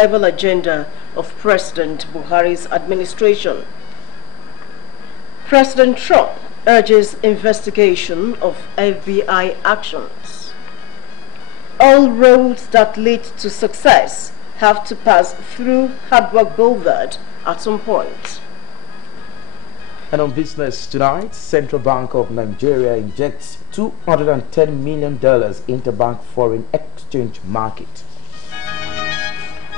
level agenda of President Buhari's administration. President Trump urges investigation of FBI actions. All roads that lead to success have to pass through Hardwork Boulevard at some point. And on business tonight, Central Bank of Nigeria injects $210 million into bank foreign exchange market.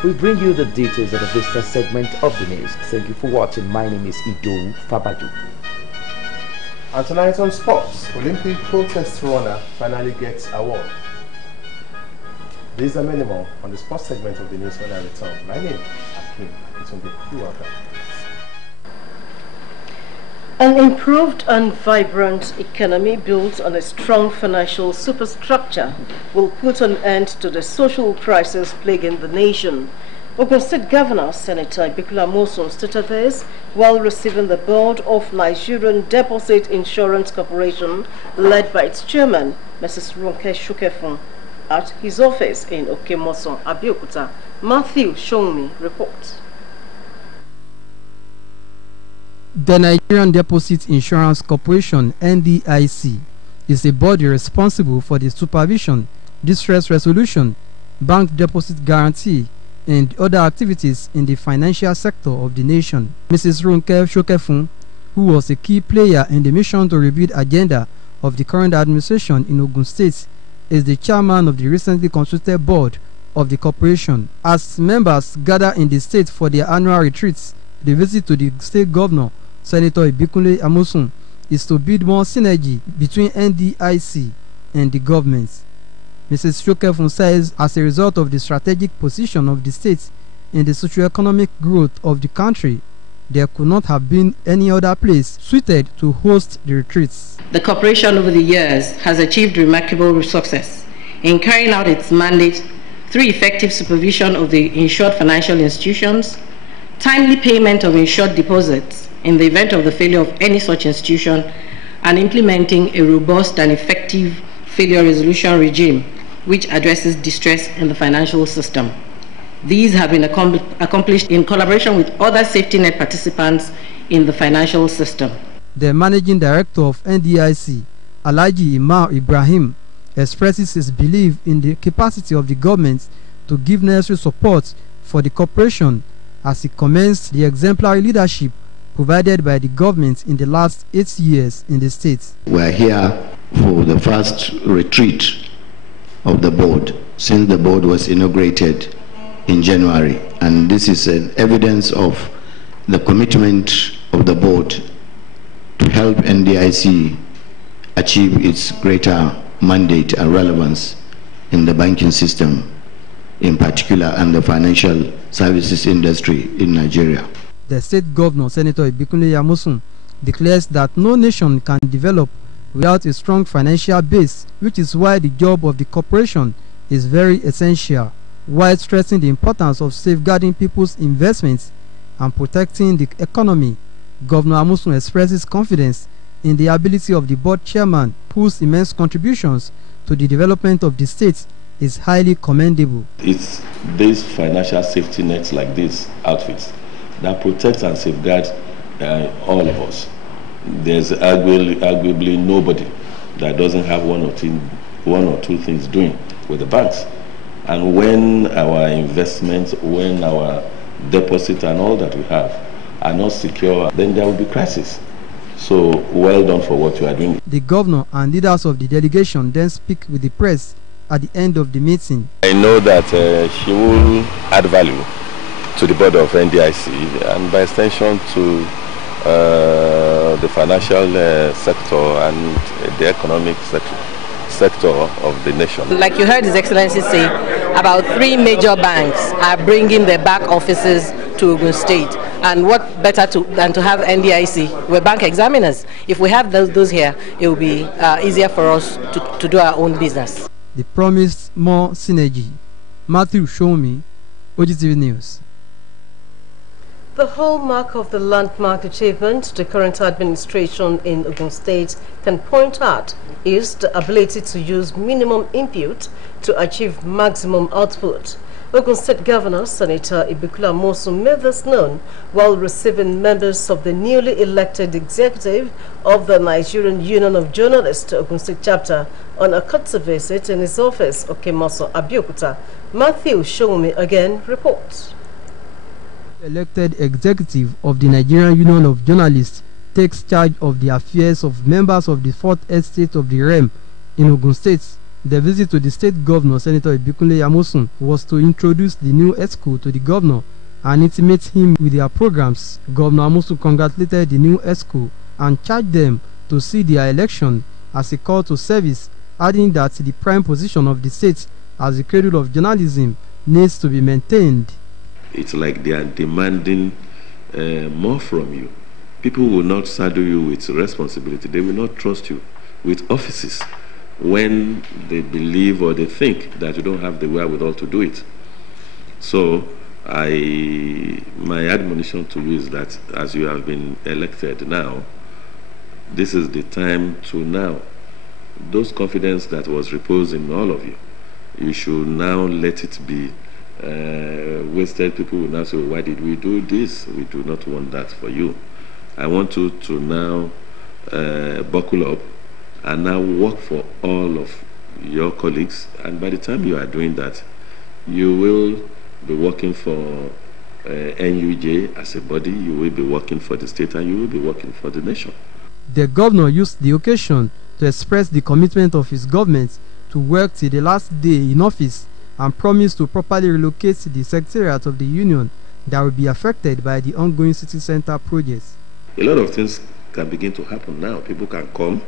We bring you the details of the business segment of the news. Thank you for watching. My name is Idowu Fabaju. And tonight on sports, Olympic protest runner finally gets award. These are many more on the sports segment of the news when I return. My name is Akim. It's on the welcome. An improved and vibrant economy built on a strong financial superstructure will put an end to the social crisis plaguing the nation. Ogun State Governor Senator Ibikula Amosun stated this while receiving the board of Nigerian Deposit Insurance Corporation, led by its chairman, Mrs. Ronke Shukefun, at his office in Okemoson, Abeokuta. Matthew Showme reports. The Nigerian Deposit Insurance Corporation, NDIC, is a body responsible for the supervision, distress resolution, bank deposit guarantee, and other activities in the financial sector of the nation. Mrs. Ronke Shukefun, who was a key player in the mission to rebuild agenda of the current administration in Ogun State, is the chairman of the recently constituted board of the corporation. As members gather in the state for their annual retreats, the visit to the state governor, Senator Ibikula Amosun, is to build more synergy between NDIC and the government. Mrs. Shukefun says as a result of the strategic position of the state in the socio-economic growth of the country, there could not have been any other place suited to host the retreats. The corporation over the years has achieved remarkable success in carrying out its mandate through effective supervision of the insured financial institutions, timely payment of insured deposits in the event of the failure of any such institution, and implementing a robust and effective failure resolution regime which addresses distress in the financial system. These have been accomplished in collaboration with other safety net participants in the financial system. The managing director of NDIC, Alhaji Imam Ibrahim, expresses his belief in the capacity of the government to give necessary support for the corporation as he commends the exemplary leadership provided by the government in the last 8 years in the state. We are here for the first retreat of the board since the board was inaugurated in January, and this is an evidence of the commitment of the board to help NDIC achieve its greater mandate and relevance in the banking system in particular and the financial services industry in Nigeria. The state governor, Senator Ibikula Amosun, declares that no nation can develop without a strong financial base, which is why the job of the corporation is very essential, while stressing the importance of safeguarding people's investments and protecting the economy. Governor Amosun expresses confidence in the ability of the board chairman, whose immense contributions to the development of the state is highly commendable. It's these financial safety nets like these outfits that protect and safeguard all of us. There's arguably nobody that doesn't have one or two things doing with the banks. And when our investments, when our deposit and all that we have are not secure, then there will be crisis. So well done for what you are doing. The governor and leaders of the delegation then speak with the press at the end of the meeting. I know that she will add value to the board of NDIC and by extension to the financial sector and the economic sector of the nation. Like you heard His Excellency say, about 3 major banks are bringing their back offices to Ogun State. And what better than to have NDIC? We're bank examiners. If we have those here, it will be easier for us to do our own business. They promised more synergy. Matthew Showme, OGTV News. The hallmark of the landmark achievement the current administration in Ogun State can point at is the ability to use minimum input to achieve maximum output. Ogun State Governor Senator Ibikula Amosun made this known while receiving members of the newly elected executive of the Nigerian Union of Journalists Ogun State chapter on a courtesy visit in his office, Okemoso, Abeokuta. Matthew Showumi again reports. Elected executive of the Nigerian Union of Journalists takes charge of the affairs of members of the 4th Estate of the REM in Ogun State. The visit to the state governor, Senator Ibikula Amosun, was to introduce the new ESCO to the governor and intimate him with their programs. Governor Amosun congratulated the new ESCO and charged them to see their election as a call to service, adding that the prime position of the state as the cradle of journalism needs to be maintained. It's like they are demanding more from you. People will not saddle you with responsibility. They will not trust you with offices when they believe or they think that you don't have the wherewithal to do it. So my admonition to you is that as you have been elected now, this is the time to now, those confidence that was reposed in all of you, you should now let it be wasted. People will now say, why did we do this? We do not want that for you. I want you to now buckle up and now work for all of your colleagues, and by the time you are doing that, you will be working for NUJ as a body, you will be working for the state, and you will be working for the nation. The governor used the occasion to express the commitment of his government to work till the last day in office and promised to properly relocate the secretariat of the union that will be affected by the ongoing city center projects. A lot of things can begin to happen now. People can come.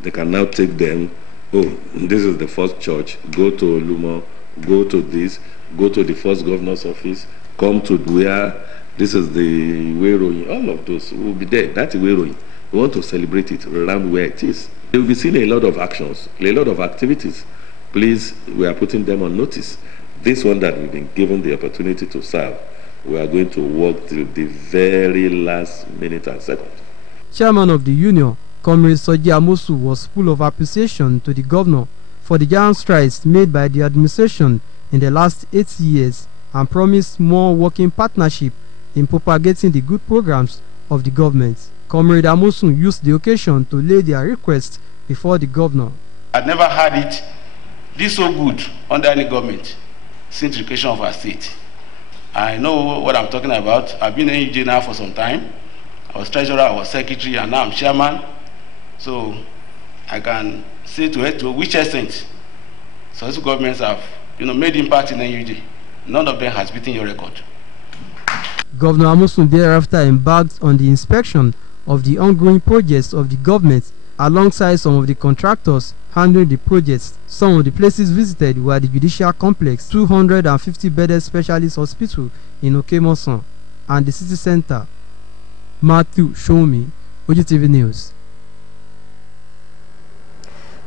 They can now take them, oh, this is the first church, go to Olumo, go to this, go to the first governor's office, come to where, this is the Iwe-Iroyin, all of those will be there. That's Iwe-Iroyin. We want to celebrate it around where it is. You'll be seeing a lot of actions, a lot of activities. Please, we are putting them on notice. This one that we've been given the opportunity to serve, we are going to work till the very last minute and second. Chairman of the union, Comrade Soji Amosu, was full of appreciation to the governor for the giant strides made by the administration in the last 8 years and promised more working partnership in propagating the good programs of the government. Comrade Amosu used the occasion to lay their request before the governor. I've never had it this so good under any government since the creation of our state. I know what I'm talking about. I've been in NUJ now for some time. I was treasurer, I was secretary, and now I'm chairman. So I can say to it to which extent successive governments have made impact in NUJ. None of them has beaten your record. Governor Amosun thereafter embarked on the inspection of the ongoing projects of the government alongside some of the contractors handling the projects. Some of the places visited were the Judicial Complex, 250-bedded specialist hospital in Okemoso, and the city center. Matthew Showumi, OGTV News.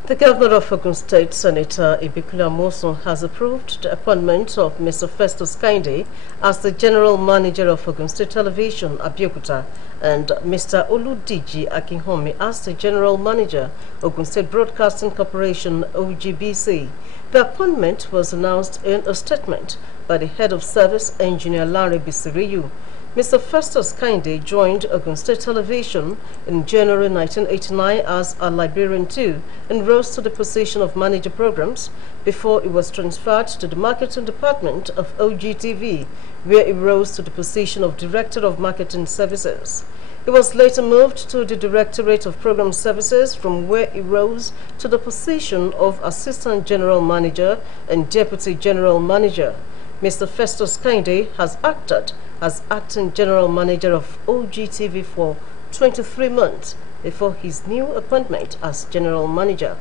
The Governor of Ogun State, Senator Ibikula Amosun, has approved the appointment of Mr. Festus Kehinde as the General Manager of Ogun State Television, Abeokuta, and Mr. Oludiji Akinhomi as the General Manager, Ogun State Broadcasting Corporation, OGBC. The appointment was announced in a statement by the Head of Service, Engineer Larry Bisiriyu. Mr. Festus Kehinde joined Ogun State Television in January 1989 as a Librarian 2 and rose to the position of Manager Programs before he was transferred to the Marketing Department of OGTV, where he rose to the position of Director of Marketing Services. He was later moved to the Directorate of Program Services, from where he rose to the position of Assistant General Manager and Deputy General Manager. Mr. Festus Kehinde has acted as Acting General Manager of OGTV for 23 months before his new appointment as General Manager.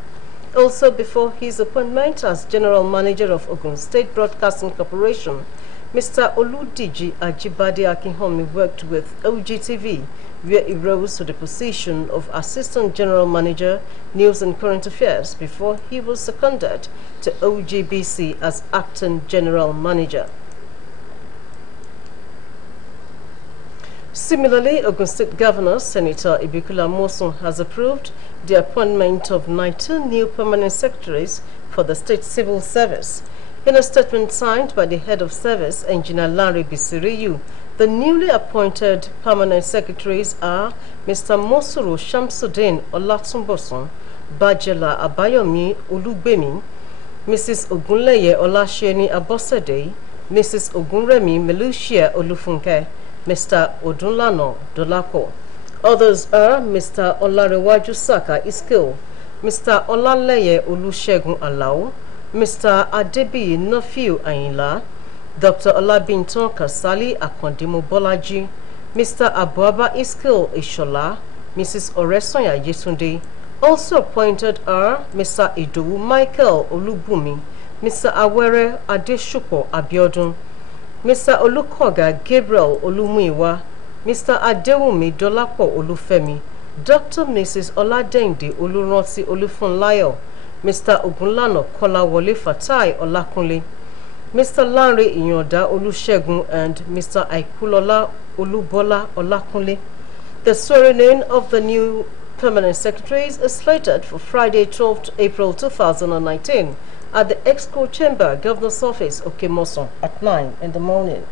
Also before his appointment as General Manager of Ogun State Broadcasting Corporation, Mr. Oludiji Ajibade Akinhomi worked with OGTV, where he rose to the position of Assistant General Manager, News and Current Affairs, before he was seconded to OGBC as Acting General Manager. Similarly, Ogun State Governor Senator Ibikula Amosun has approved the appointment of 19 new permanent secretaries for the State Civil Service. In a statement signed by the head of service, Engineer Larry Bisiriyu, the newly appointed permanent secretaries are Mr. Mosuru Shamsuddin Olatunbosun, Bajela Abayomi Olugbemi, Mrs. Ogunleye Olasheni Abosede, Mrs. Ogunremi Melushia Olufunke, Mr. Odunlano Dolapo. Others are Mr. Olarewaju Saka Iskil, Mr. Olaleye Olushegun Alao, Mr. Adebi Nafiu Ayinla, Dr. Olabinton Kasali Akondimo Bolaji, Mr. Abuaba Iskil Ishola, Mrs. Oresonya Yetunde. Also appointed are Mr. Idowu Michael Olubumi, Mr. Awere Adeshupo Abiodun, Mr. Olukoga Gabriel Olumuyiwa, Mr. Adewumi Dolapo Olufemi, Dr. Mrs. Oladende Oluranti Olufunlayo, Mr. Ogunlano Kolawole Fatai Olakunle, Mr. Lanre Inyonda Olusegun, and Mr. Aikulola Olubola Olakunle. The swearing-in of the new permanent secretaries is slated for Friday, 12th April 2019 at the Exco Chamber, Governor's Office, Okemoson, at 9 in the morning.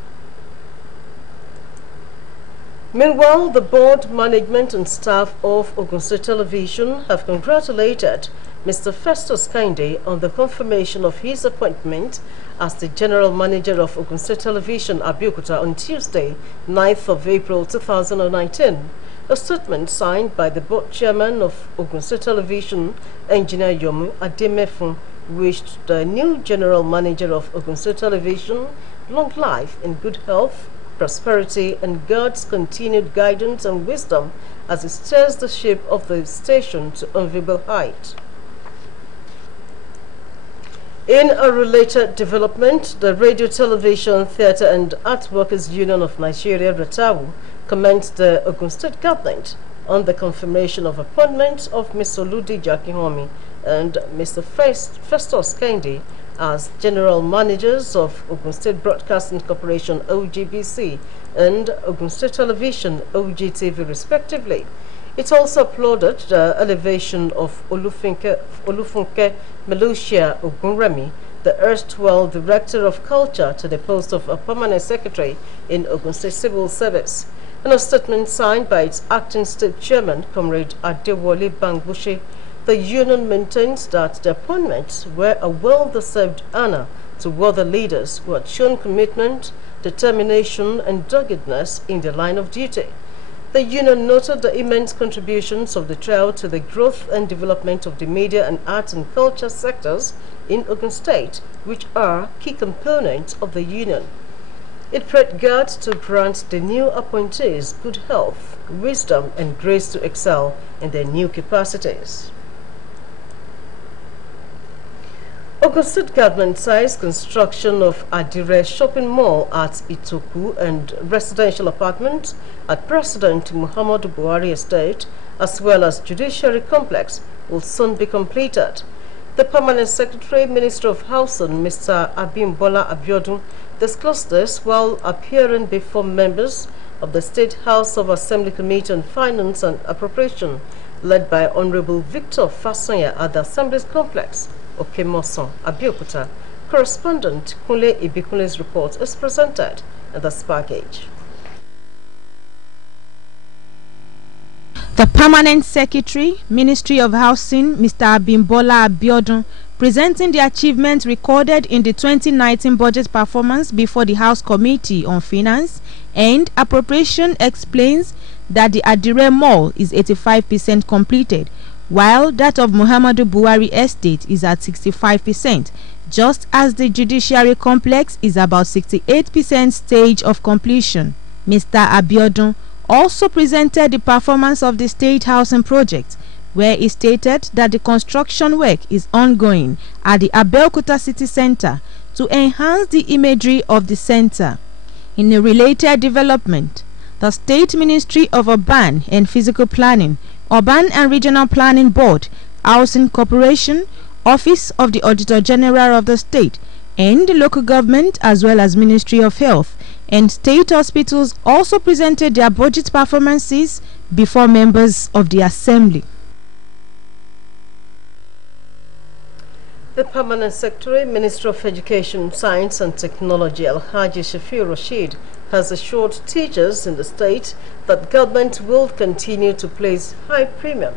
Meanwhile, the board, management and staff of Ogun State Television have congratulated Mr. Festus Kinde on the confirmation of his appointment as the General Manager of Ogun State Television, Abeokuta, on Tuesday, 9th of April 2019. A statement signed by the board chairman of Ogun State Television, Engineer Yomu Ademefun, wished the new General Manager of Ogun State Television long life and good health, prosperity, and God's continued guidance and wisdom as he steers the ship of the station to enviable height. In a related development, the Radio, Television, Theatre and Art Workers Union of Nigeria, RETAWU, commended the Ogun State government on the confirmation of appointment of Mr. Ludi Jakihomi and Mr. Festus Kinde as General Managers of Ogun State Broadcasting Corporation, OGBC, and Ogun State Television, OGTV, respectively. It also applauded the elevation of Olufunke Melushia Ogunremi, the erstwhile Director of Culture, to the post of a permanent secretary in Ogun State Civil Service. In a statement signed by its acting state chairman, Comrade Adewale Bangbushe, the union maintains that the appointments were a well-deserved honor to other leaders who had shown commitment, determination, and doggedness in the line of duty. The union noted the immense contributions of the trio to the growth and development of the media and arts and culture sectors in Ogun State, which are key components of the union. It prayed God to grant the new appointees good health, wisdom, and grace to excel in their new capacities. Ogun State government says construction of Adire shopping mall at Itoku and residential apartments at President Muhammadu Buhari Estate, as well as judiciary complex, will soon be completed. The Permanent Secretary, Minister of Housing, Mr. Abimbola Abiodun, disclosed this while appearing before members of the State House of Assembly Committee on Finance and Appropriation, led by Honorable Victor Fasonya at the Assembly's complex, Okemoson, Abeokuta. Correspondent Kunle Ibikunle's report is presented in this package. The Permanent Secretary, Ministry of Housing, Mr. Abimbola Abiodun, presenting the achievements recorded in the 2019 budget performance before the House Committee on Finance and Appropriation, explains that the Adire Mall is 85% completed, while that of Muhammadu Buhari Estate is at 65%, just as the Judiciary Complex is about 68% stage of completion. Mr. Abiodun also presented the performance of the State Housing Project, where he stated that the construction work is ongoing at the Abeokuta City Center to enhance the imagery of the center. In a related development, the State Ministry of Urban and Physical Planning, Urban and Regional Planning Board, Housing Corporation, Office of the Auditor General of the State, and the local government, as well as Ministry of Health and state hospitals, also presented their budget performances before members of the Assembly. The Permanent Secretary, Minister of Education, Science and Technology, Alhaji Shafiu Rashid, has assured teachers in the state that government will continue to place high premium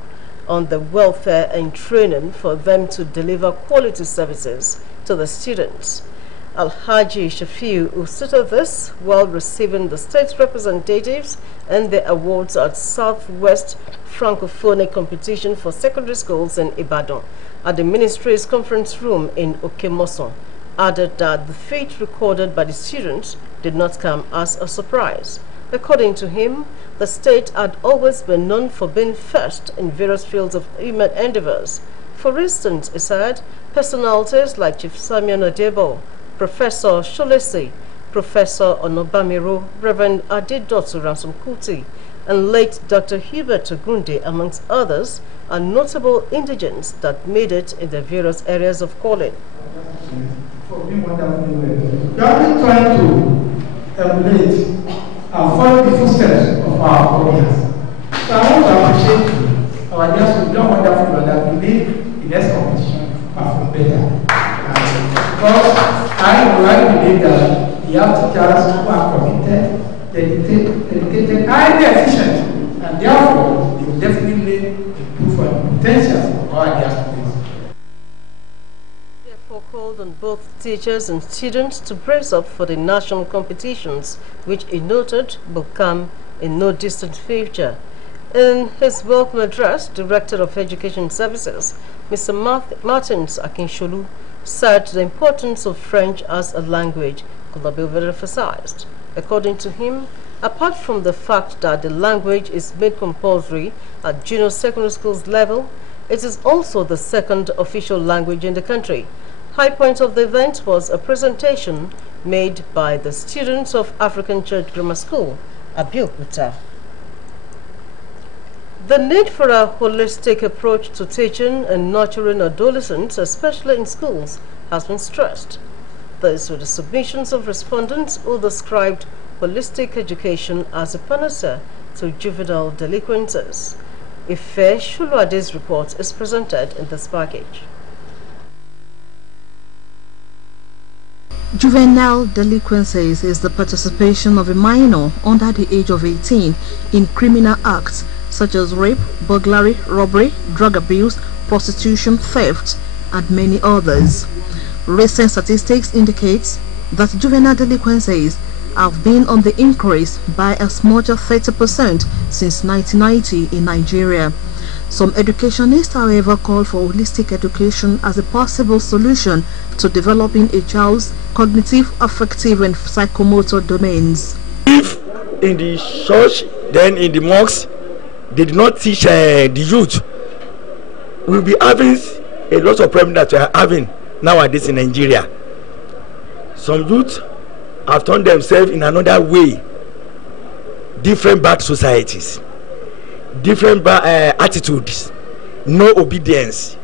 on the welfare and training for them to deliver quality services to the students. Alhaji Shafiu, who stated this while receiving the state representatives and the awards at Southwest Francophone Competition for Secondary Schools in Ibadan at the Ministry's conference room in Okemoson, added that the feat recorded by the students did not come as a surprise. According to him, the state had always been known for being first in various fields of human endeavors. For instance, he said, personalities like Chief Samuel Adebo, Professor Sholesi, Professor Onobamiro, Reverend Adedotu Ransom Kuti, and late Dr. Hubert Ogunde, amongst others, are notable indigents that made it in the various areas of calling. We have been trying to emulate and follow the footsteps of our foreigners. So I want to appreciate our guests who done wonderful that believe the next competition perform better. Because I believe that the have teachers who are committed, dedicated, highly efficient, and therefore they will definitely improve on the potential of our diaspora. Therefore called on both teachers and students to brace up for the national competitions, which he noted will come in no distant future. In his welcome address, Director of Education Services, Mr. Martins Akinsholu, said the importance of French as a language could not be emphasized. According to him, apart from the fact that the language is made compulsory at junior secondary schools level, it is also the second official language in the country. High point of the event was a presentation made by the students of African Church Grammar School, Abeokuta. The need for a holistic approach to teaching and nurturing adolescents, especially in schools, has been stressed. These were the submissions of respondents who described holistic education as a panacea to juvenile delinquencies. Ife Shuluade's report is presented in this package. Juvenile delinquencies is the participation of a minor under the age of 18 in criminal acts such as rape, burglary, robbery, drug abuse, prostitution, theft, and many others. Recent statistics indicate that juvenile delinquencies have been on the increase by as much as 30% since 1990 in Nigeria. Some educationists, however, call for holistic education as a possible solution to developing a child's cognitive, affective, and psychomotor domains. If in the church, then in the mosques, they did not teach the youth, we'll be having a lot of problems that we are having nowadays in Nigeria. Some youth have turned themselves in another way, different bad societies, different attitudes, no obedience.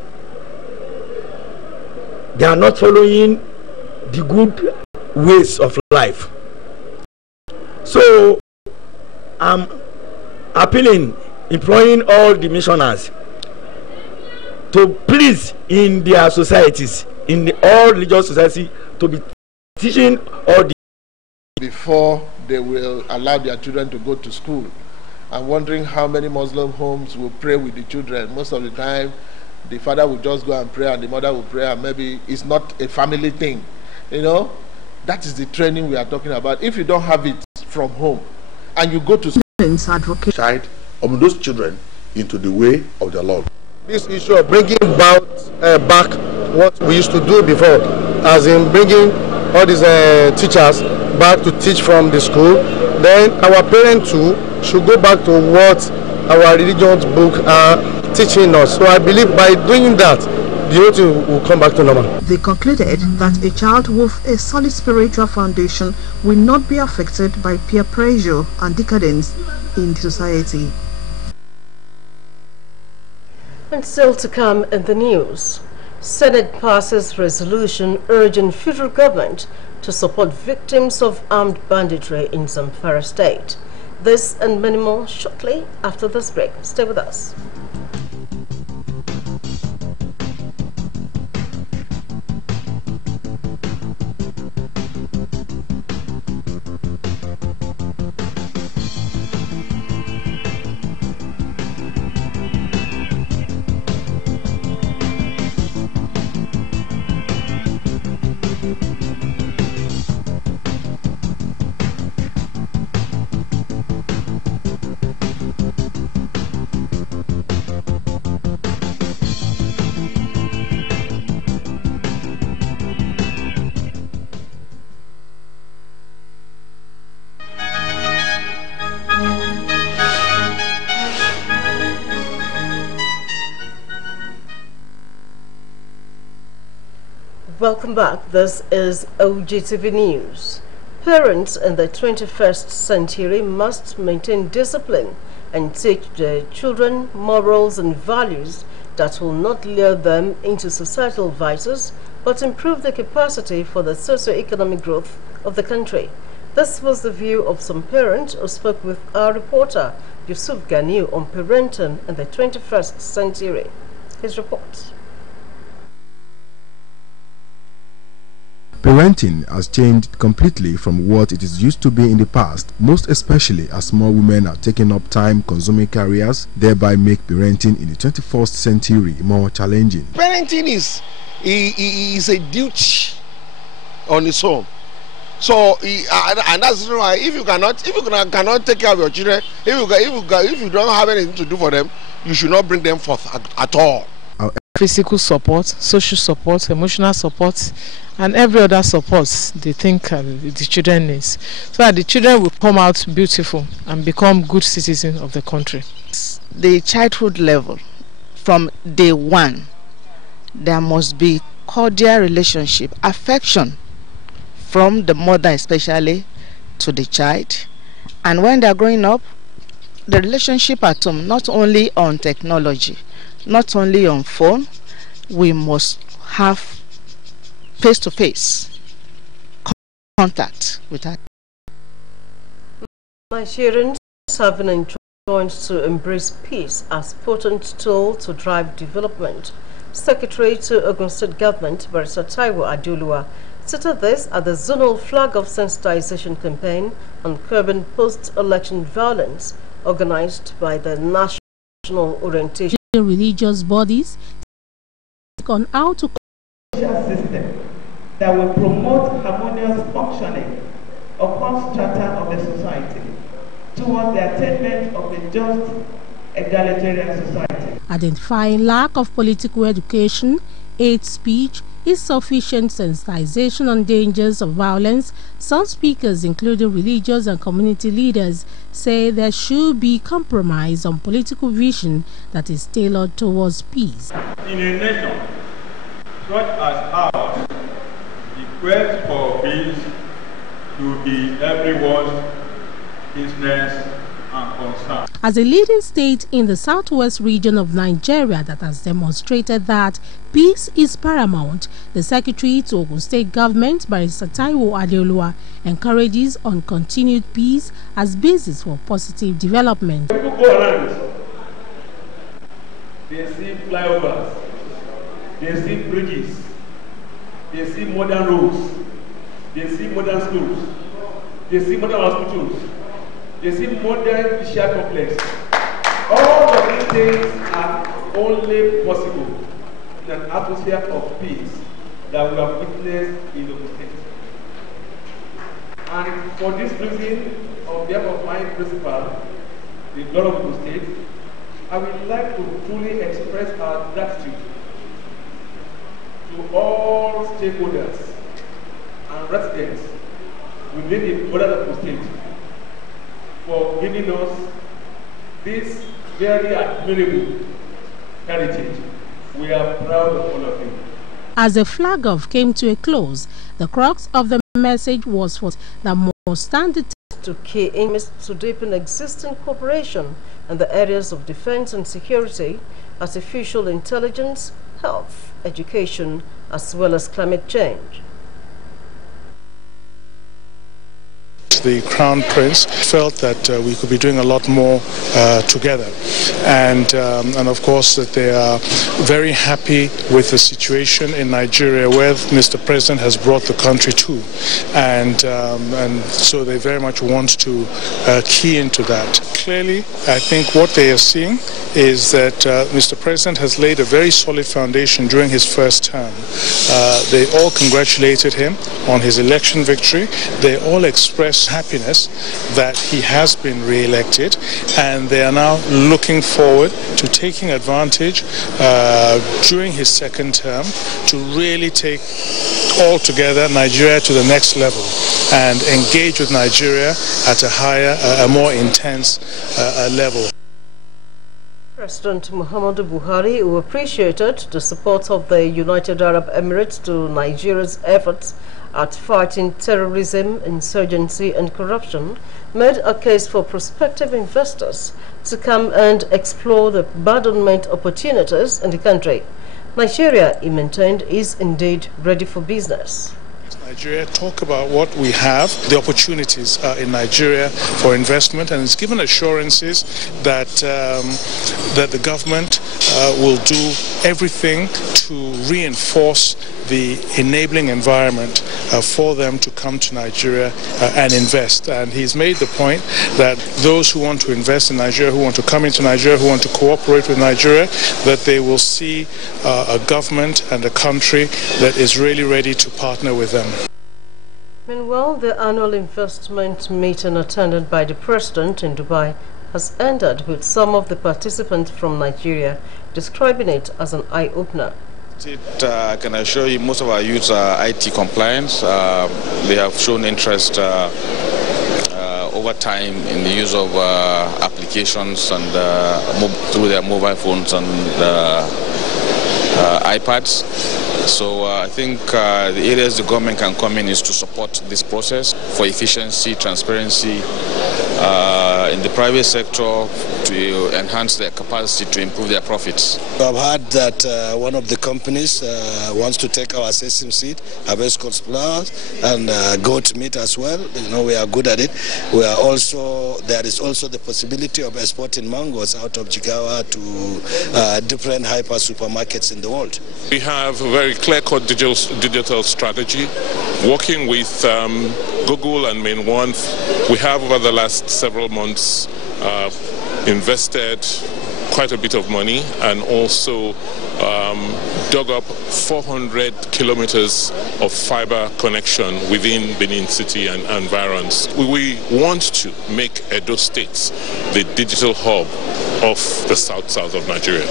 They are not following the good ways of life. So I'm appealing, employing all the missionaries to please in their societies, in all religious society, to be teaching all the before they will allow their children to go to school. I'm wondering how many Muslim homes will pray with the children. Most of the time, the father will just go and pray and the mother will pray, and maybe it's not a family thing. You know, that is the training we are talking about. If you don't have it from home and you go to school, child of those children into the way of the Lord. This issue of bringing back what we used to do before, as in bringing all these teachers back to teach from the school, then our parents too should go back to what our religious book are teaching us. So I believe by doing that, the whole thing will come back to normal. They concluded that a child with a solid spiritual foundation will not be affected by peer pressure and decadence in society. And still to come in the news, Senate passes resolution urging federal government to support victims of armed banditry in Zamfara state. This and many more shortly after this break. Stay with us. Welcome back. This is OGTV News. Parents in the 21st century must maintain discipline and teach their children morals and values that will not lure them into societal vices, but improve the capacity for the socio-economic growth of the country. This was the view of some parents who spoke with our reporter, Yusuf Ganiu, on parenting in the 21st century. His report. Parenting has changed completely from what it is used to be in the past, most especially as more women are taking up time-consuming careers, thereby make parenting in the 21st century more challenging. Parenting is a duty on its own. So, and that's why if you cannot take care of your children, if you don't have anything to do for them, you should not bring them forth at all. Physical support, social support, emotional support, and every other support they think the children need, so that the children will come out beautiful and become good citizens of the country. The childhood level, from day one, there must be cordial relationship, affection from the mother especially to the child. And when they are growing up, the relationship at home, not only on technology, not only on phone, we must have face-to-face contact with her. Nigerians have been enjoined to embrace peace as potent tool to drive development. Secretary to Ogun State Government, Barrister Taiwo Adeoluwa, stated this at the zonal flag of sensitization campaign on curbing post-election violence organized by the National Orientation. Religious bodies on how to system that will promote harmonious functioning across strata of the society towards the attainment of a just, egalitarian society. Identifying lack of political education, hate speech, insufficient sensitization on dangers of violence, some speakers, including religious and community leaders, say there should be compromise on political vision that is tailored towards peace. In a nation such as ours, the quest for peace should be everyone's business and concern. As a leading state in the southwest region of Nigeria that has demonstrated that peace is paramount, the Secretary to Ogun State Government, Barrister Taiwo Adeoluwa, encourages on continued peace as basis for positive development. People go around, they see flyovers, they see bridges, they see modern roads, they see modern schools, they see modern hospitals, they see modern judicial complex. All of these things are only possible in an atmosphere of peace that we have witnessed in the state. And for this reason, on behalf of my principal, the Governor of the state, I would like to truly express our gratitude to all stakeholders and residents within the borders of the state for giving us this very admirable heritage. We are proud of all of you. As the flag off came to a close, the crux of the message was for the must stand the test to key aims to deepen existing cooperation in the areas of defense and security, artificial intelligence, health, education, as well as climate change. The Crown Prince felt that we could be doing a lot more together, and of course that they are very happy with the situation in Nigeria where Mr. President has brought the country to, and so they very much want to key into that. Clearly, I think what they are seeing is that Mr. President has laid a very solid foundation during his first term. They all congratulated him on his election victory. They all expressed happiness that he has been re-elected, and they are now looking forward to taking advantage during his second term to really take altogether Nigeria to the next level and engage with Nigeria at a higher, a more intense level. President Muhammadu Buhari, who appreciated the support of the United Arab Emirates to Nigeria's efforts at fighting terrorism, insurgency and corruption, made a case for prospective investors to come and explore the abandonment opportunities in the country. Nigeria, he maintained, is indeed ready for business. Nigeria, talk about what we have, the opportunities in Nigeria for investment, and it's given assurances that that the government will do everything to reinforce the enabling environment for them to come to Nigeria and invest. And he's made the point that those who want to invest in Nigeria, who want to come into Nigeria, who want to cooperate with Nigeria, that they will see a government and a country that is really ready to partner with them. Meanwhile, the annual investment meeting attended by the President in Dubai has ended with some of the participants from Nigeria describing it as an eye-opener. I can assure you most of our youths are IT compliant. They have shown interest over time in the use of applications and through their mobile phones and iPads. So I think the areas the government can come in is to support this process for efficiency, transparency in the private sector, to enhance their capacity to improve their profits. I've heard that one of the companies wants to take our sesame seed, hibiscus flowers, and goat meat as well. You know, we are good at it. We are also, there is also the possibility of exporting mangoes out of Jigawa to different hyper supermarkets in the world. We have a very clear-cut digital strategy. Working with Google and MainOne, we have over the last several months invested quite a bit of money and also dug up 400 kilometers of fiber connection within Benin City and environs. We want to make Edo State the digital hub of the south of Nigeria.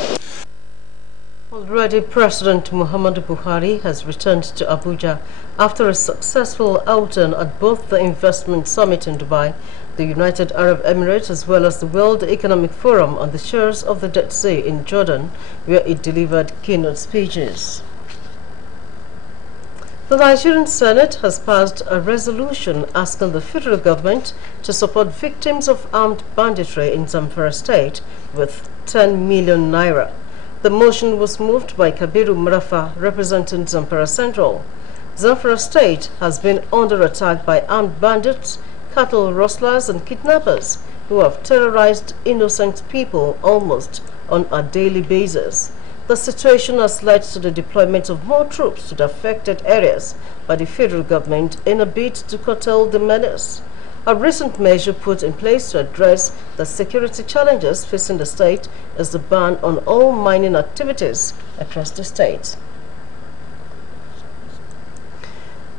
Already, President Muhammadu Buhari has returned to Abuja after a successful outing at both the Investment Summit in Dubai, the United Arab Emirates, as well as the World Economic Forum on the shores of the Dead Sea in Jordan, where it delivered keynote speeches. The Nigerian Senate has passed a resolution asking the federal government to support victims of armed banditry in Zamfara State with 10 million naira. The motion was moved by Kabiru Mrafa, representing Zamfara Central. Zamfara State has been under attack by armed bandits, cattle rustlers and kidnappers who have terrorized innocent people almost on a daily basis. The situation has led to the deployment of more troops to the affected areas by the federal government in a bid to curtail the menace. A recent measure put in place to address the security challenges facing the state is the ban on all mining activities across the state.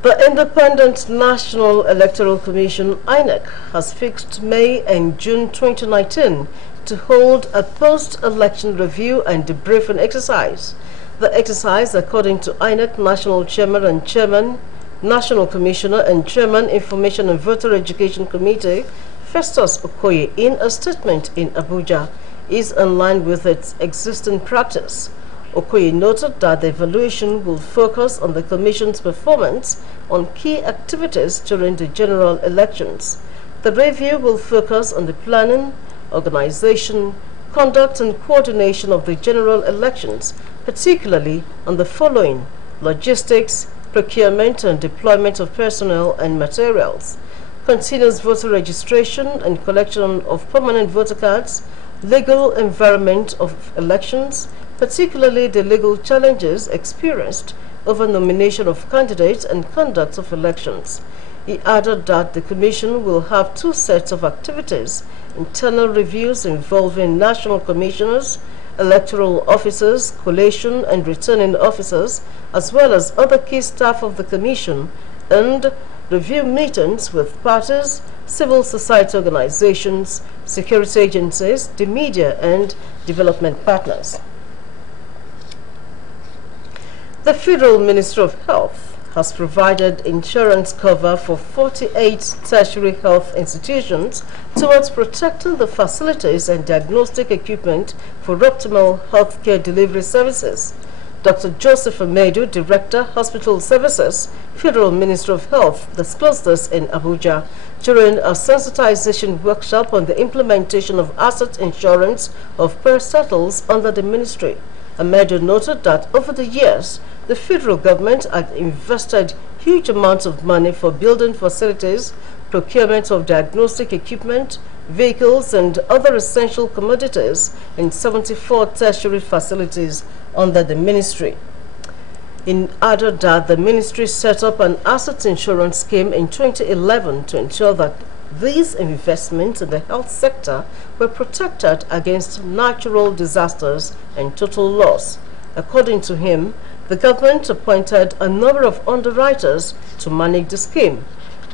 The Independent National Electoral Commission, INEC, has fixed May and June 2019 to hold a post-election review and debriefing exercise. The exercise, according to INEC National Chairman and Chairman, National Commissioner and Chairman Information and Voter Education Committee, Festus Okoye, in a statement in Abuja, is in line with its existing practice. Okoye noted that the evaluation will focus on the Commission's performance on key activities during the general elections. The review will focus on the planning, organization, conduct and coordination of the general elections, particularly on the following: logistics, procurement and deployment of personnel and materials, continuous voter registration and collection of permanent voter cards, legal environment of elections, particularly the legal challenges experienced over nomination of candidates and conduct of elections. He added that the Commission will have two sets of activities: internal reviews involving national commissioners, electoral officers, collation and returning officers, as well as other key staff of the Commission, and review meetings with parties, civil society organizations, security agencies, the media, and development partners. The Federal Ministry of Health has provided insurance cover for 48 tertiary health institutions towards protecting the facilities and diagnostic equipment for optimal healthcare delivery services. Dr. Joseph Amedu, Director, Hospital Services, Federal Ministry of Health, disclosed this in Abuja during a sensitization workshop on the implementation of asset insurance of parastatals under the ministry. Amedu noted that over the years, the federal government had invested huge amounts of money for building facilities, procurement of diagnostic equipment, vehicles, and other essential commodities in 74 tertiary facilities under the ministry. In added that the ministry set up an asset insurance scheme in 2011 to ensure that these investments in the health sector were protected against natural disasters and total loss. According to him, the government appointed a number of underwriters to manage the scheme.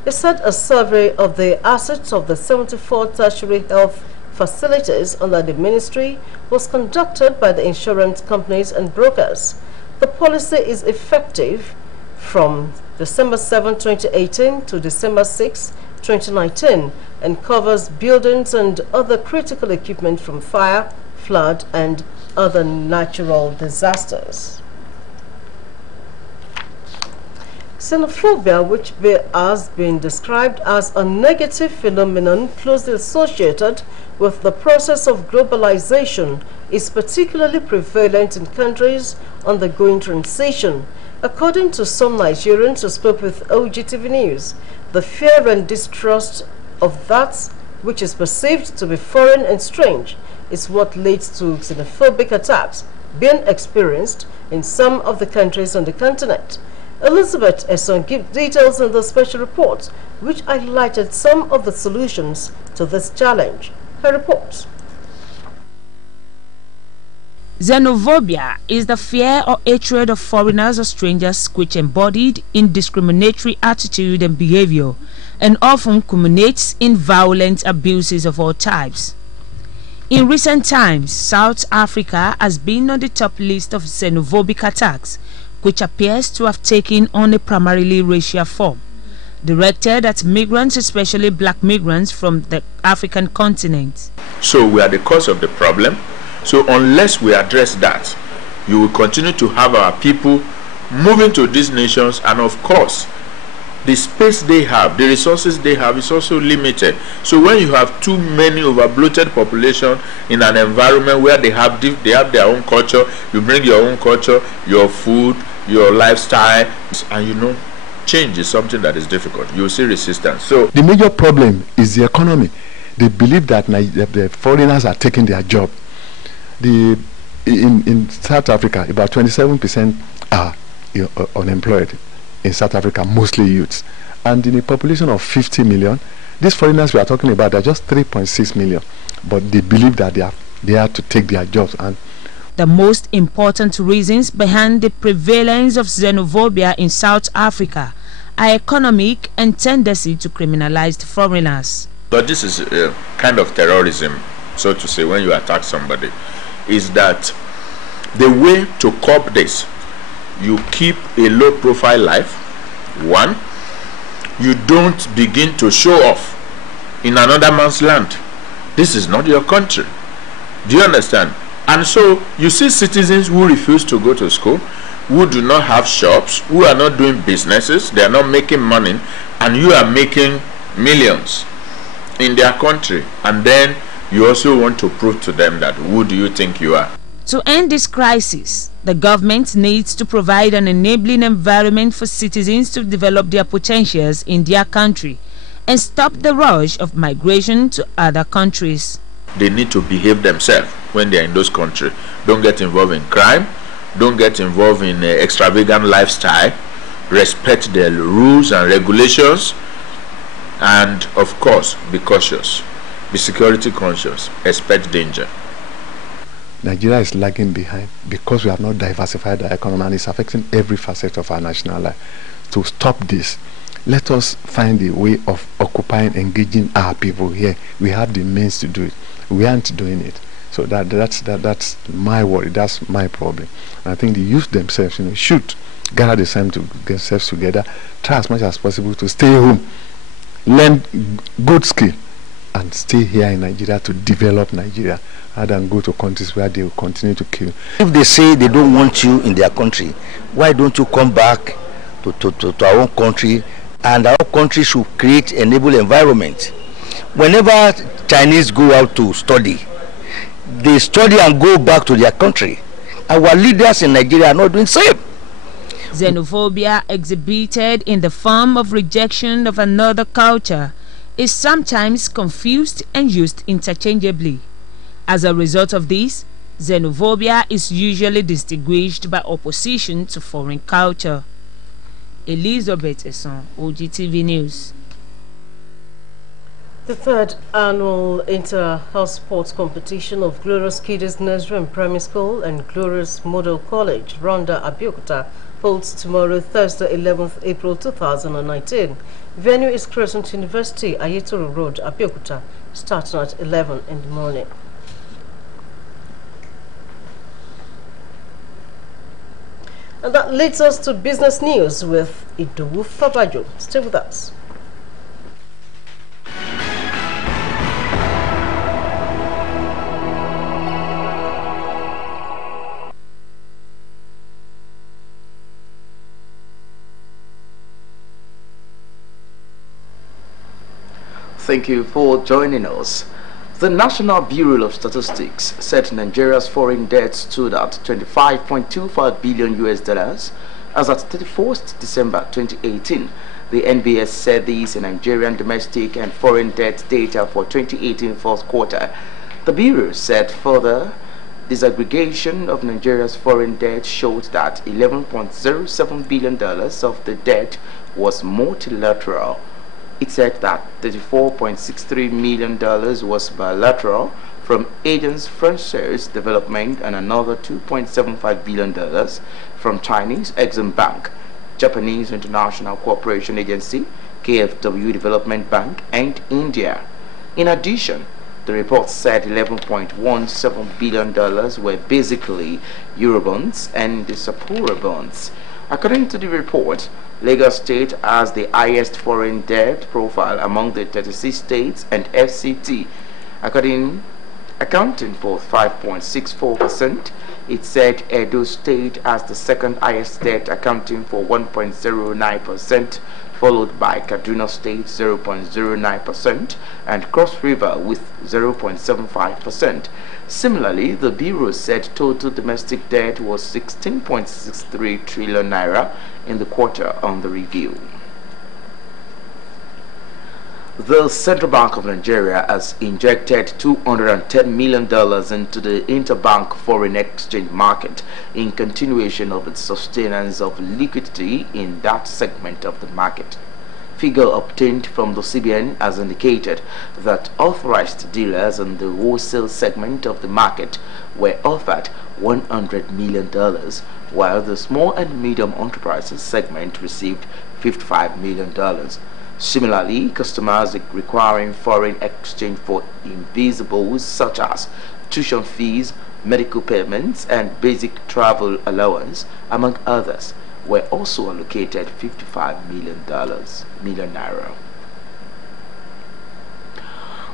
He said a survey of the assets of the 74 tertiary health facilities under the ministry was conducted by the insurance companies and brokers. The policy is effective from December 7, 2018 to December 6, 2019 and covers buildings and other critical equipment from fire, flood, and other natural disasters. Xenophobia, which has been described as a negative phenomenon closely associated with the process of globalization, is particularly prevalent in countries undergoing transition. According to some Nigerians who spoke with OGTV News, the fear and distrust of that which is perceived to be foreign and strange is what leads to xenophobic attacks being experienced in some of the countries on the continent. Elizabeth Esson gives details in the special report, which highlighted some of the solutions to this challenge. Her report. Xenophobia is the fear or hatred of foreigners or strangers which embodied in discriminatory attitude and behavior and often culminates in violent abuses of all types. In recent times, South Africa has been on the top list of xenophobic attacks, which appears to have taken on a primarily racial form, directed at migrants, especially black migrants from the African continent. So we are the cause of the problem. So unless we address that, you will continue to have our people moving to these nations, and of course, the space they have, the resources they have is also limited. So when you have too many overbloated population in an environment where they have their own culture, you bring your own culture, your food, your lifestyle, and you know, change is something that is difficult. You will see resistance. So the major problem is the economy. They believe that the foreigners are taking their job. In South Africa, about 27% are unemployed in South Africa, mostly youths. And in a population of 50 million, these foreigners we are talking about are just 3.6 million. But they believe that they have to take their jobs. And the most important reasons behind the prevalence of xenophobia in South Africa are economic and tendency to criminalize foreigners. But this is a kind of terrorism, so to say, when you attack somebody, is that the way to curb this, you keep a low profile life. One, you don't begin to show off in another man's land. This is not your country. Do you understand? And so you see citizens who refuse to go to school, who do not have shops, who are not doing businesses, they are not making money, and you are making millions in their country. And then you also want to prove to them that who do you think you are? To end this crisis, the government needs to provide an enabling environment for citizens to develop their potentials in their country and stop the rush of migration to other countries. They need to behave themselves when they are in those countries. Don't get involved in crime. Don't get involved in extravagant lifestyle. Respect the rules and regulations. And of course, be cautious. Be security conscious. Expect danger. Nigeria is lagging behind because we have not diversified our economy, and it's affecting every facet of our national life. To stop this, let us find a way of occupying, engaging our people here. We have the means to do it. We aren't doing it. So that's my worry. That's my problem. And I think the youth themselves, should gather themselves together, try as much as possible to stay home, learn good skill, and stay here in Nigeria to develop Nigeria rather than go to countries where they will continue to kill. If they say they don't want you in their country, why don't you come back to our own country, and our country should create an enable environment. Whenever Chinese go out to study, they study and go back to their country. Our leaders in Nigeria are not doing the same. Xenophobia exhibited in the form of rejection of another culture is sometimes confused and used interchangeably. As a result of this, xenophobia is usually distinguished by opposition to foreign culture. Elizabeth Esson, OGTV News. The third annual inter-house sports competition of Glorious Kiddies Nursery and Primary School and Glorious Model College, Ronda Abeokuta, holds tomorrow, Thursday, 11th April 2019. Venue is Crescent University, Ayetoro Road, Abeokuta, starting at 11 in the morning. And that leads us to business news with Idowu Fabajo. Stay with us. Thank you for joining us. The National Bureau of Statistics said Nigeria's foreign debt stood at $25.25 billion as at 31st December 2018. The NBS said this in Nigerian domestic and foreign debt data for 2018 fourth quarter. The Bureau said further disaggregation of Nigeria's foreign debt showed that $11.07 billion of the debt was multilateral. It said that $34.63 million was bilateral from Agence Française Development and another $2.75 billion from Chinese Exim Bank, Japanese International Cooperation Agency, KfW Development Bank, and India. In addition, the report said $11.17 billion were basically Eurobonds and the Sapura bonds. According to the report, Lagos State has the highest foreign debt profile among the 36 states and FCT, accounting for 5.64%. It said Edo State has the second highest debt, accounting for 1.09%, followed by Kaduna State 0.09% and Cross River with 0.75%. Similarly, the Bureau said total domestic debt was 16.63 trillion naira in the quarter under review. The Central Bank of Nigeria has injected $210 million into the interbank foreign exchange market in continuation of its sustenance of liquidity in that segment of the market. Figure obtained from the CBN has indicated that authorized dealers in the wholesale segment of the market were offered $100 million, while the small and medium enterprises segment received $55 million. Similarly, customers requiring foreign exchange for invisibles such as tuition fees, medical payments, and basic travel allowance, among others, were also allocated $55 million.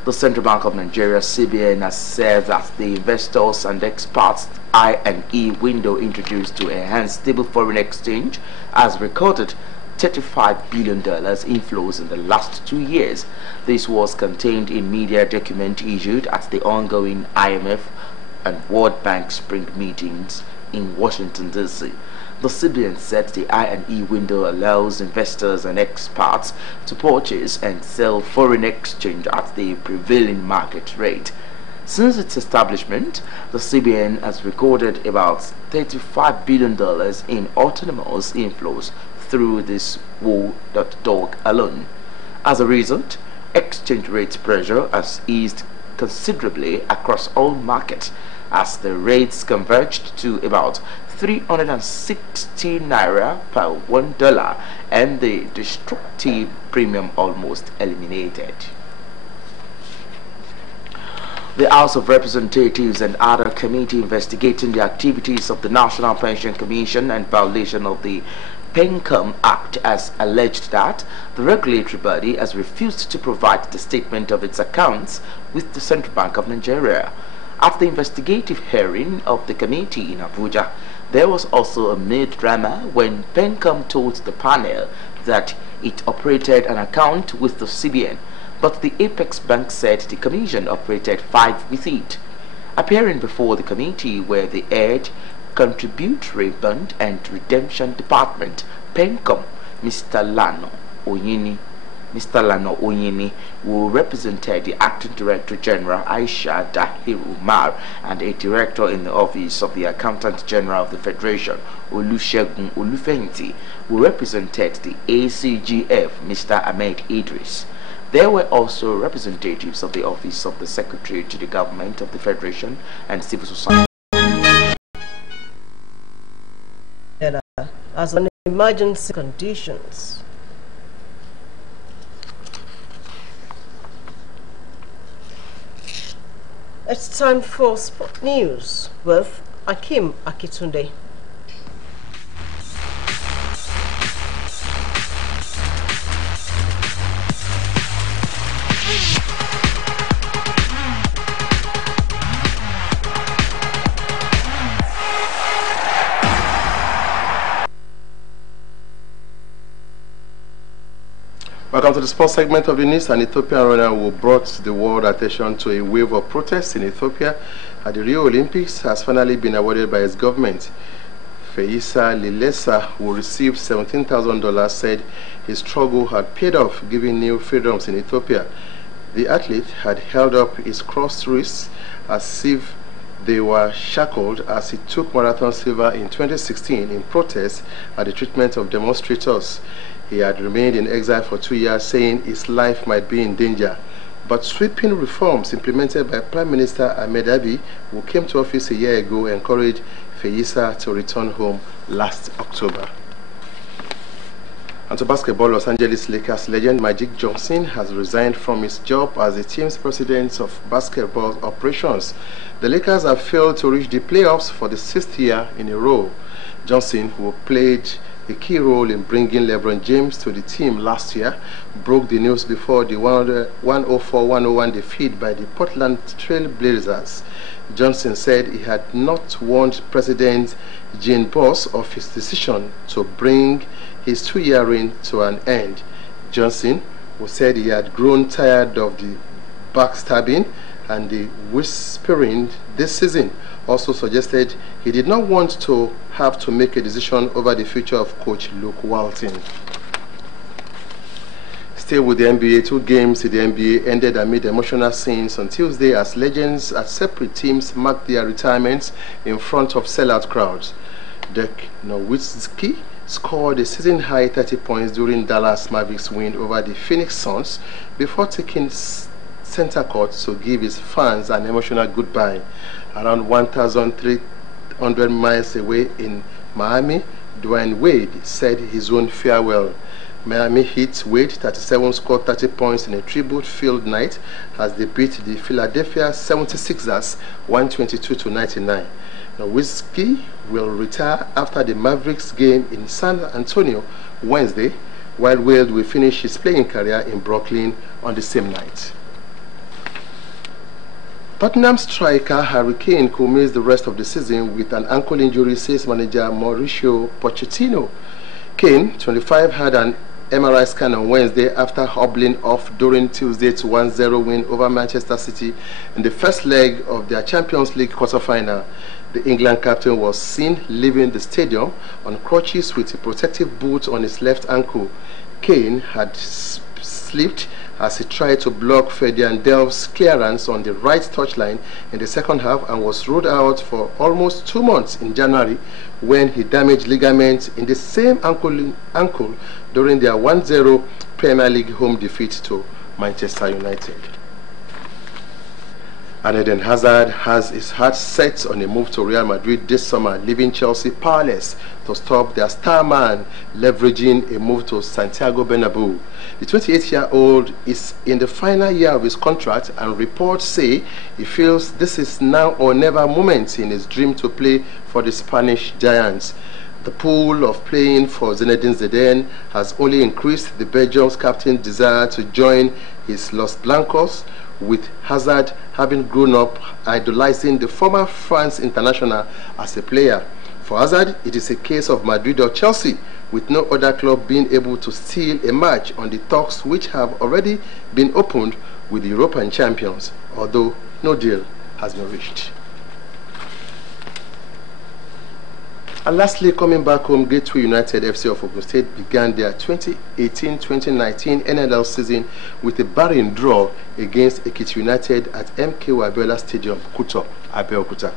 The Central Bank of Nigeria, CBN, has said that the investors and experts I&E window introduced to enhance stable foreign exchange has recorded $35 billion inflows in the last 2 years. This was contained in media document issued at the ongoing IMF and World Bank spring meetings in Washington, D.C. The CBN said the I&E window allows investors and experts to purchase and sell foreign exchange at the prevailing market rate. Since its establishment, the CBN has recorded about $35 billion in autonomous inflows through this wo.org alone. As a result, exchange rate pressure has eased considerably across all markets as the rates converged to about 360 naira per $1 and the destructive premium almost eliminated. The House of Representatives and other committee investigating the activities of the National Pension Commission and violation of the PENCOM Act has alleged that the regulatory body has refused to provide the statement of its accounts with the Central Bank of Nigeria. At the investigative hearing of the committee in Abuja, there was also a mid-drama when PENCOM told the panel that it operated an account with the CBN, but the Apex Bank said the Commission operated 5 with it. Appearing before the committee were the head Contributory Bond and Redemption Department, PENCOM, Mr. Lano Onyini, who represented the Acting Director General Aisha Dahir Umar and a director in the Office of the Accountant General of the Federation, Olusegun Olufenti, who represented the ACGF, Mr. Ahmed Idris. There were also representatives of the Office of the Secretary to the Government of the Federation and civil society. As an emergency conditions. It's time for Sport News with Akim Akitunde. Welcome to the sports segment of the news. An Ethiopian runner who brought the world attention to a wave of protests in Ethiopia at the Rio Olympics has finally been awarded by his government. Feisa Lilesa, who received $17,000, said his struggle had paid off, giving new freedoms in Ethiopia. The athlete had held up his crossed wrists as if they were shackled as he took marathon silver in 2016 in protest at the treatment of demonstrators. He had remained in exile for 2 years, saying his life might be in danger. But sweeping reforms implemented by Prime Minister Ahmed Abiy, who came to office a year ago, encouraged Feisa to return home last October. And to basketball, Los Angeles Lakers legend Magic Johnson has resigned from his job as the team's president of basketball operations. The Lakers have failed to reach the playoffs for the 6th year in a row. Johnson, who played a key role in bringing LeBron James to the team last year, broke the news before the 104-101 defeat by the Portland Trail Blazers. Johnson said he had not warned President Jean Boss of his decision to bring his 2-year reign to an end. Johnson, who said he had grown tired of the backstabbing and the whispering this season, also suggested he did not want to have to make a decision over the future of coach Luke Walton. Still with the NBA, 2 games in the NBA ended amid emotional scenes on Tuesday as legends at separate teams marked their retirements in front of sellout crowds. Dirk Nowitzki scored a season-high 30 points during Dallas Mavericks' win over the Phoenix Suns before taking center court to give his fans an emotional goodbye. Around 1,300 miles away in Miami, Dwayne Wade said his own farewell. Miami Heat Wade 37 scored 30 points in a tribute-filled night as they beat the Philadelphia 76ers 122-99. Nowitzki will retire after the Mavericks game in San Antonio Wednesday, while Wade will finish his playing career in Brooklyn on the same night. Tottenham striker Harry Kane could miss the rest of the season with an ankle injury, says manager Mauricio Pochettino. Kane, 25, had an MRI scan on Wednesday after hobbling off during Tuesday's 1-0 win over Manchester City in the first leg of their Champions League quarter-final. The England captain was seen leaving the stadium on crutches with a protective boot on his left ankle. Kane had slipped as he tried to block Fabian Delph's clearance on the right touchline in the second half and was ruled out for almost 2 months in January when he damaged ligaments in the same ankle during their 1-0 Premier League home defeat to Manchester United. And Eden Hazard has his heart set on a move to Real Madrid this summer, leaving Chelsea powerless to stop their star man leveraging a move to Santiago Bernabeu. The 28-year-old is in the final year of his contract, and reports say he feels this is now or never moment in his dream to play for the Spanish Giants. The pool of playing for Zinedine Zidane has only increased the Belgium's captain's desire to join his Los Blancos, with Hazard having grown up idolizing the former France international as a player. For Hazard, it is a case of Madrid or Chelsea, with no other club being able to steal a match on the talks which have already been opened with the European champions, although no deal has been reached. And lastly, coming back home, Gateway United FC of Ogun State began their 2018-2019 NLL season with a barren draw against Ekiti United at MKO Abiola Stadium, Kuto, Abeokuta.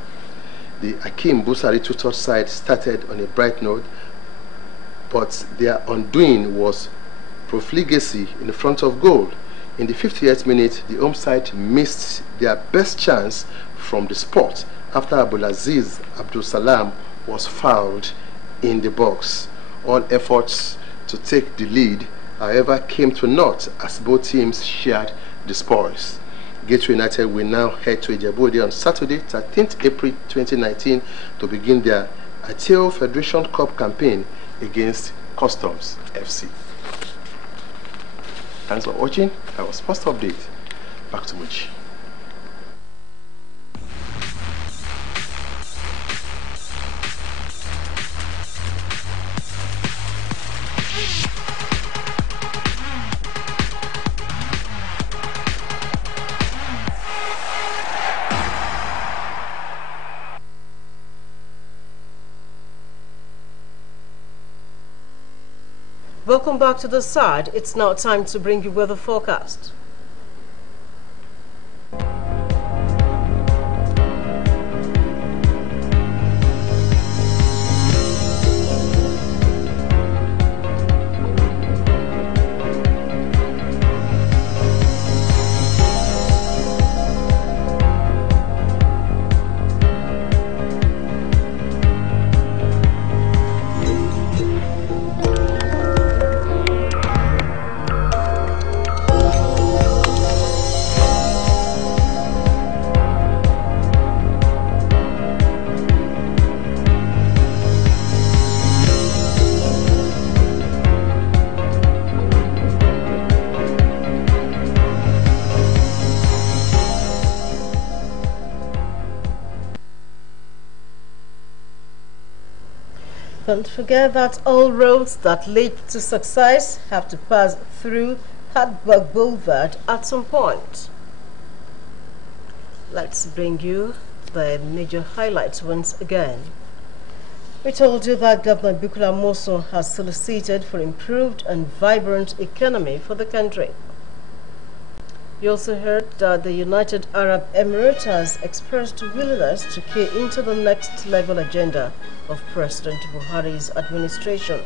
The Akim Busari tutor side started on a bright note, but their undoing was profligacy in the front of goal. In the 58th minute, the home side missed their best chance from the spot after Abdulaziz Abdul Salam was fouled in the box. All efforts to take the lead, however, came to naught as both teams shared the spoils. Gateway United will now head to Ijebu on Saturday, 13th April 2019, to begin their Ateo Federation Cup campaign against Customs FC. Thanks for watching. That was First Update. Back to Muji. Welcome back to the side. It's now time to bring you weather forecast. Don't forget that all roads that lead to success have to pass through Hartberg Boulevard at some point. Let's bring you the major highlights once again. We told you that Governor Bukola Moso has solicited for improved and vibrant economy for the country. You also heard that the United Arab Emirates has expressed willingness to key into the next level agenda of President Buhari's administration.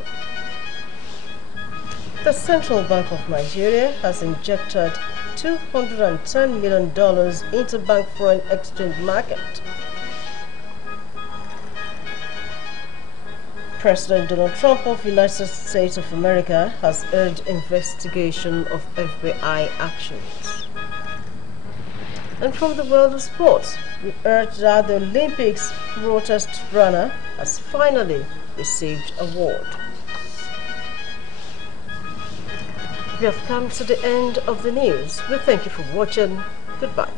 The Central Bank of Nigeria has injected $210 million into bank foreign exchange market. President Donald Trump of the United States of America has urged investigation of FBI actions. And from the world of sports, we heard that the Olympics protest runner has finally received an award. We have come to the end of the news. We thank you for watching. Goodbye.